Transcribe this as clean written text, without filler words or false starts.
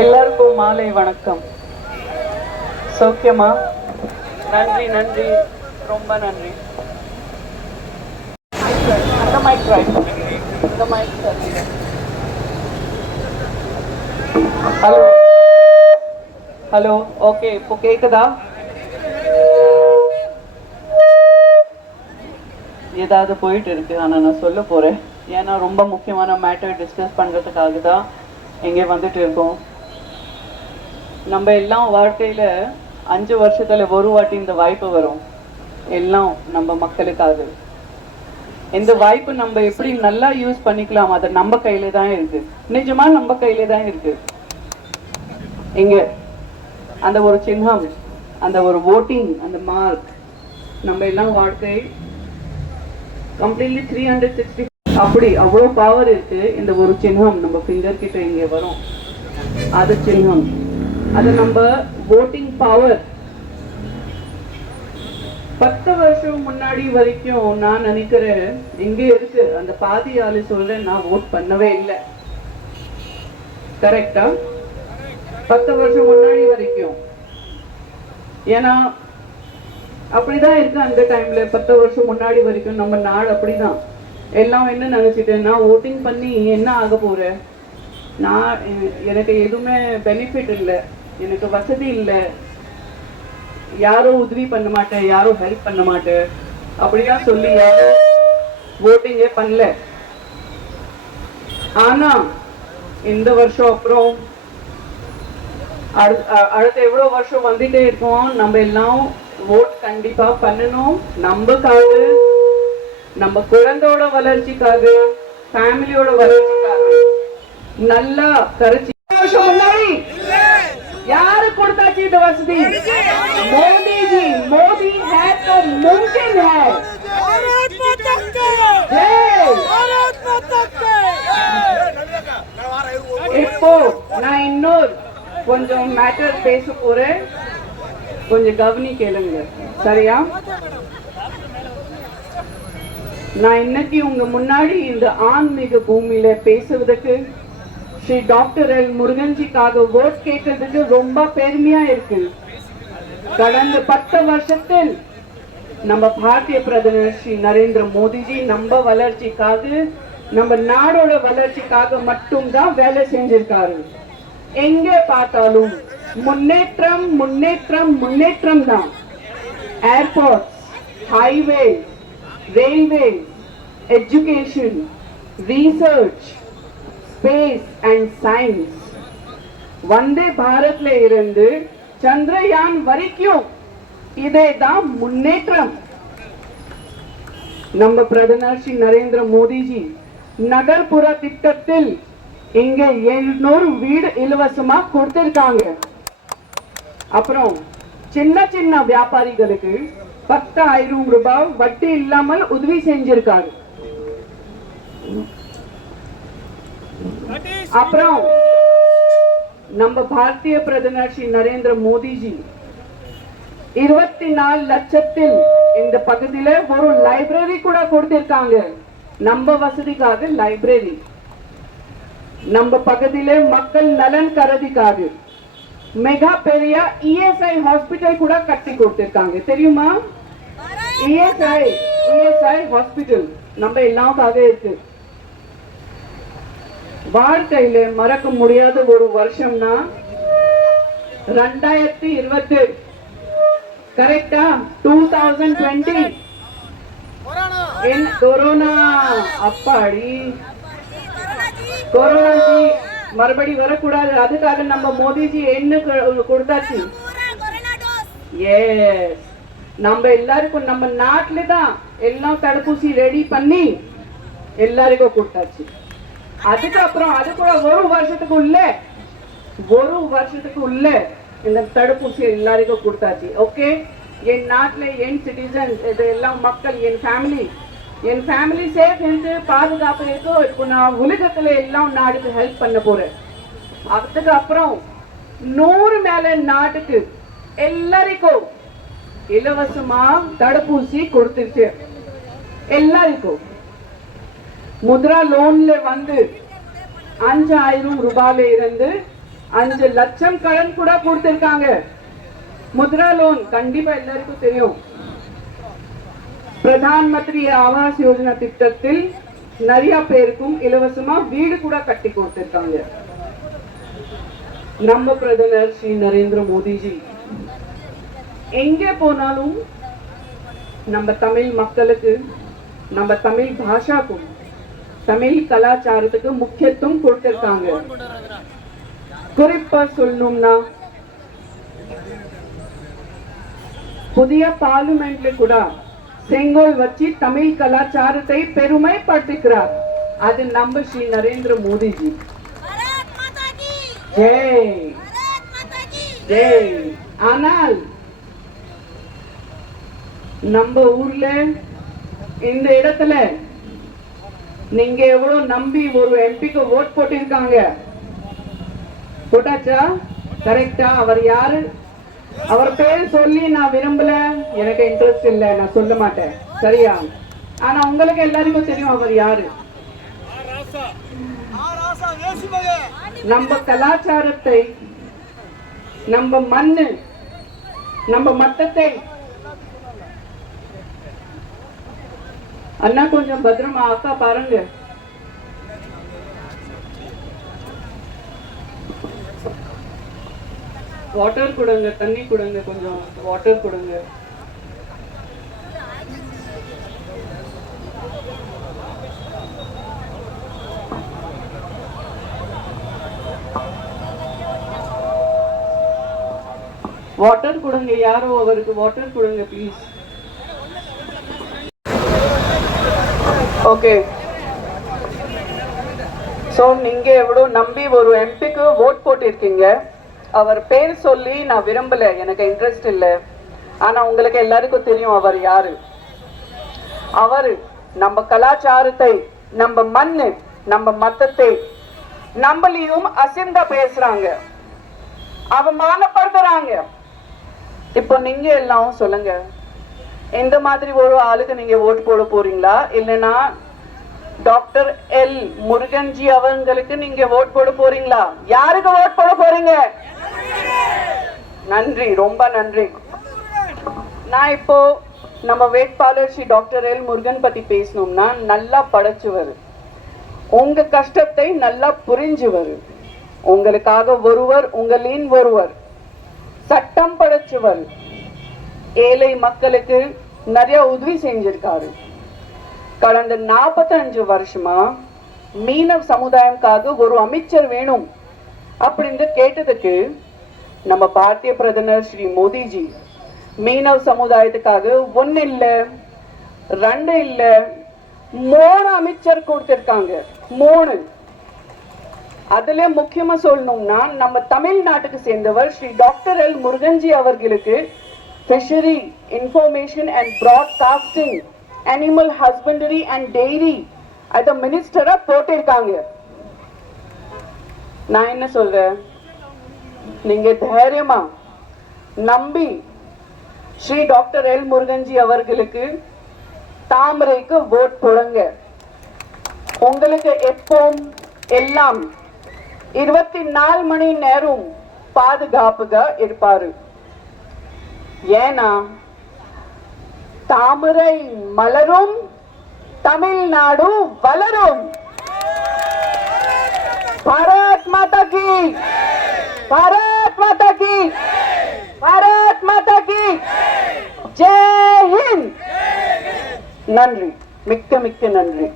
எல்லாருக்கும் மாலை வணக்கம். சௌக்கியமா? நன்றி நன்றி, ரொம்ப நன்றி. அந்த மைக் ட்ரை இந்த மைக். ஹலோ ஹலோ, ஓகே, இப்போ கேக்குதா? ஏதாவது போயிட்டு இருக்கு, ஆனா நான் சொல்ல போறேன். ஏன்னா ரொம்ப முக்கியமான மேட்டர் டிஸ்கஸ் பண்றதுக்காக தான் இங்கே வந்துட்டு இருக்கோம். நம்ம எல்லாம் வாழ்க்கையில 5 வருஷத்துல ஒரு வாட்டி இந்த வாய்ப்பு வரும், எல்லாம் நம்ம மக்களுக்காக. இந்த வாய்ப்பு நம்ம எப்படி நல்லா யூஸ் பண்ணிக்கலாம், அது நம்ம கையில தான் இருக்கு. நிஜமா நம்ம கையில தான் இருக்கு. இங்க அந்த ஒரு சின்னம், அந்த ஒரு voting, அந்த மார்க், நம்ம எல்லாம் வாழ்க்கை கம்ப்ளீட்லி 360 அப்படி அவ்வளோ பவர் இருக்கு. இந்த ஒரு சின்னம் நம்ம ஃபிங்கர் கிட்ட இங்க வரும், அது சின்னம். அது நம்ம voting பவர். 10 வருஷம் முன்னாடி வரைக்கும் நான் நினைக்கிறேன் எங்க இருக்கு அந்த பாதி ஆளு சொல்றேன், நான் ஓட் பண்ணவே இல்லை. கரெக்டா? 10 வருஷம் முன்னாடி வரைக்கும். ஏன்னா அப்படிதான் இருக்கு அந்த டைம்ல. 10 வருஷம் முன்னாடி வரைக்கும் நம்ம நாடு அப்படிதான். எல்லாம் என்ன நினைச்சிட்டேன்னா, ஓட்டிங் பண்ணி என்ன ஆக போற, நான் எனக்கு எதுவுமே பெனிஃபிட் இல்லை, எனக்கு வசதி இல்லை, யாரும் உதவி பண்ண மாட்டேன், யாரும் ஹெல்ப் பண்ண மாட்டேன், அப்படிதான் சொல்லி யாரும் ஓட்டிங்கே பண்ணல. ஆனா இந்த வருஷம் அப்புறம் அடுத்த எவ்வளவு வருஷம் வந்துட்டே இருக்கோம், நம்ம எல்லாம் ஓட் கண்டிப்பா பண்ணணும். நமக்காக, நம்ம குழந்தையோட வளர்ச்சிக்காக, ஃபேமிலியோட வளர்ச்சிக்காக. நல்லா கரைச்சி வருஷம் முன்னாடி யாரு கொடுத்தாச்சு இந்த வசதி? மோடிஜி. மோடி है तो मुमकिन है. இப்போ நான் இன்னொரு கொஞ்சம் மேட்டர் பேச போறேன், கொஞ்சம் கவனி கேளுங்க, சரியா? நான் இன்னைக்கு உங்க முன்னாடி இந்த ஆன்மீக பூமியில பேசுவதற்கு ஸ்ரீ டாக்டர் எல் முருகன்ஜிக்காக ஓட் கேட்கறதுக்கு ரொம்ப பெருமையா இருக்கு. கடந்த 10 வருஷத்தில் நம்ம பாரதிய பிரதமர் ஸ்ரீ நரேந்திர மோடிஜி நம்ம வளர்ச்சிக்காக, நம்ம நாடோட வளர்ச்சிக்காக மட்டும்தான் வேலை செஞ்சிருக்காரு. எங்க பார்த்தாலும் முன்னேற்றம் முன்னேற்றம் முன்னேற்றம் தான். Airport, highway, railway, education, research, space and science, Vande பாரத்ல இருந்து சந்திரயான் வரைக்கும் இதே தான் முன்னேற்றம். நம்ம பிரதமர் ஸ்ரீ நரேந்திர மோடிஜி நகர்ப்புற திட்டத்தில் இங்க 700 வீடு இலவசமா கொடுத்திருக்காங்க. அப்புறம் சின்ன சின்ன வியாபாரிகளுக்கு 10,000 ரூபாய் வட்டி இல்லாமல் உதவி செஞ்சிருக்காங்க. அப்புறம் நம்ம பாரதிய பிரதமர் ஸ்ரீ நரேந்திர மோடிஜி 24 லட்சத்தில் இந்த பகுதியில ஒரு லைப்ரரி கூட கொடுத்திருக்காங்க. நம்ம வசதிக்காக லைப்ரரி, நம்ம பகுதியில மக்கள் நலன் கருதிக்காக மெகா பெரிய இஎஸ்ஐ ஹாஸ்பிட்டல் கூட கட்டி கொடுத்திருக்காங்க. தெரியுமா? இஎஸ்ஐ ஹாஸ்பிட்டல் நம்ம எல்லாருக்காக இருக்கு. வாழ்க்கையில மறக்க முடியாத ஒரு வருஷம்னா 2020. கரெக்டா? 2020 கொரோனா. அப்பாடி கொரோனா மறுபடி வரக்கூடாது, அதுக்காக நம்ம மோடிஜி என்ன கொடுத்தாச்சு? எஸ், நம்ம எல்லாருக்கும் நம்ம நாட்டுல தான் எல்லாம் தடுப்பூசி ரெடி பண்ணி எல்லாருக்கும் கொடுத்தாச்சு. அதுக்கப்புறம் அது கூட ஒரு வருஷத்துக்கு உள்ள இந்த தடுப்பூசி எல்லாருக்கும் கொடுத்தாச்சு. ஓகே, என் நாட்டுல என் சிட்டிசன் இதெல்லாம் மக்கள், என் ஃபேமிலி சேஃப் இருக்கு, பாதுகாப்பு இருக்கு. இப்போ நான் உலகத்துல எல்லாம் நாடுக்கு ஹெல்ப் பண்ண போறேன். அதுக்கு அப்புறம் 100 மேல நாட்டுக்கு எல்லாருக்கும் இலவசமா தடுப்பூசி கொடுத்துருச்சு. எல்லாருக்கும் முத்ரா லோன்ல வந்து 5000 ரூபாயில இருந்து 5 லட்சம் கடன் கூட கொடுத்திருக்காங்க. முத்ரா லோன் கண்டிப்பா எல்லாருக்கும் தெரியும். பிரதான் மந்திரி ஆவாஸ் யோஜனா திட்டத்தில் நிறைய பேருக்கும் இலவசமா வீடு கூட கட்டி கொடுத்திருக்காங்க. நம்ம பிரதமர் ஸ்ரீ நரேந்திர மோடிஜி எங்கே போனாலும் நம்ம தமிழ் மக்களுக்கு, நம்ம தமிழ் பாஷாக்கும், தமிழ் கலாச்சாரத்துக்கு முக்கியத்துவம் கொடுத்திருக்காங்க. குறிப்பா சொல்லணும்னா புதிய பார்லிமெண்ட்ல கூட செங்கோல் வச்சு தமிழ் கலாச்சாரத்தை பெருமைப்படுத்துகிறார். அது நம்ம ஸ்ரீ நரேந்திர மோடிஜி. ஜெய் ஜெய். ஆனால் நம்ம ஊர்ல இந்த இடத்துல நீங்க எவ்வளவு நம்பி ஒரு எம்பிக்கு ஓட் போட்டிருக்காங்க? போட்டாச்சா? கரெக்டா? அவர் யாரு? அவர் பேர் சொல்லி நான் விரும்பல, எனக்கு இன்ட்ரெஸ்ட் இல்ல, நான் சொல்ல மாட்டேன், சரியா? ஆனா உங்களுக்கு எல்லாருக்கும் தெரியும் அவர் யாரு. நம்ம கலாச்சாரத்தை, நம்ம மண்ணு, நம்ம மத்தத்தை அண்ணா கொஞ்சம் பத்திரமா அக்கா பாருங்க. வாட்டர் கொடுங்க, தண்ணி கொடுங்க, கொஞ்சம் வாட்டர் கொடுங்க. வாட்டர் கொடுங்க, யாரோ அவருக்கு வாட்டர் கொடுங்க ப்ளீஸ். ஓகே, சோ நீங்க எவ்வளவு நம்பி ஒரு எம்பிக்கு ஓட் போட்டிருக்கீங்க. அவர் பேர் சொல்லி நான் விரும்பல, எனக்கு இன்ட்ரெஸ்ட் இல்ல. ஆனா உங்களுக்கு எல்லாருக்கும் தெரியும் அவர் யாரு. அவர் நம்ம கலாச்சாரத்தை, நம்ம மண்ணு, நம்ம மத்தத்தை நம்மளையும் அசிங்க பேசுறாங்க, அவமானப்படுத்துறாங்க. இப்போ நீங்க எல்லாம் சொல்லுங்க, இந்த மாதிரி ஒரு ஆளுக்கு நீங்க ஓட் போட போறீங்களா, இல்லைன்னா டாக்டர் எல் முருகன்ஜி அவங்களுக்கு நீங்க ஓட் போட போறீங்களா? யாருக்கு ஓட் போட போறீங்க? நன்றி, ரொம்ப நன்றி. நான் இப்போ நம்ம வேட்பாளர் ஸ்ரீ டாக்டர் எல் முருகன் பத்தி பேசணும்னா, நல்லா படைச்சுவர், உங்க கஷ்டத்தை நல்லா புரிஞ்சுவர், உங்களுக்காக ஒருவர், உங்களின் ஒருவர், சட்டம் படைச்சுவர், ஏழை மக்களுக்கு நிறைய உதவி செஞ்சிருக்காரு. கடந்த 45 வருஷமா மீனவ சமுதாயம்காக ஒரு அமைச்சர் வேணும் அப்படின்னு கேட்டதுக்கு நம்ம பாரதிய பிரதமர் ஸ்ரீ மோடிஜி மீனவ சமுதாயத்துக்காக 1 இல்ல 2 இல்ல 3 அமைச்சர் கொடுத்திருக்காங்க. 3. அதுல முக்கியமா சொல்லணும்னா நம்ம தமிழ்நாட்டுக்கு சேர்ந்தவர் ஸ்ரீ டாக்டர் எல் முருகன்ஜி அவர்களுக்கு fishery, information and broadcasting, animal husbandry and dairy அத மினிஸ்டரா போட்டிருக்காங்க. நான் என்ன சொல்றேன், நீங்க தைரியமா நம்பி ஸ்ரீ டாக்டர் எல் முருகன்ஜி அவர்களுக்கு தாமரைக்கு ஓட் போடுங்க. உங்களுக்கு எப்பவும் எல்லாம் 24 மணி நேரம் பாதுகாப்புగా இருப்பாரு. ஏன்னா தாமரை மலரும், தமிழ்நாடு வளரும். பாரத் மாதா கி, பாரத் மாதா கி, பாரத் மாதா கி ஜெய் ஹிந்த். நன்றி, மிக்க மிக்க நன்றி.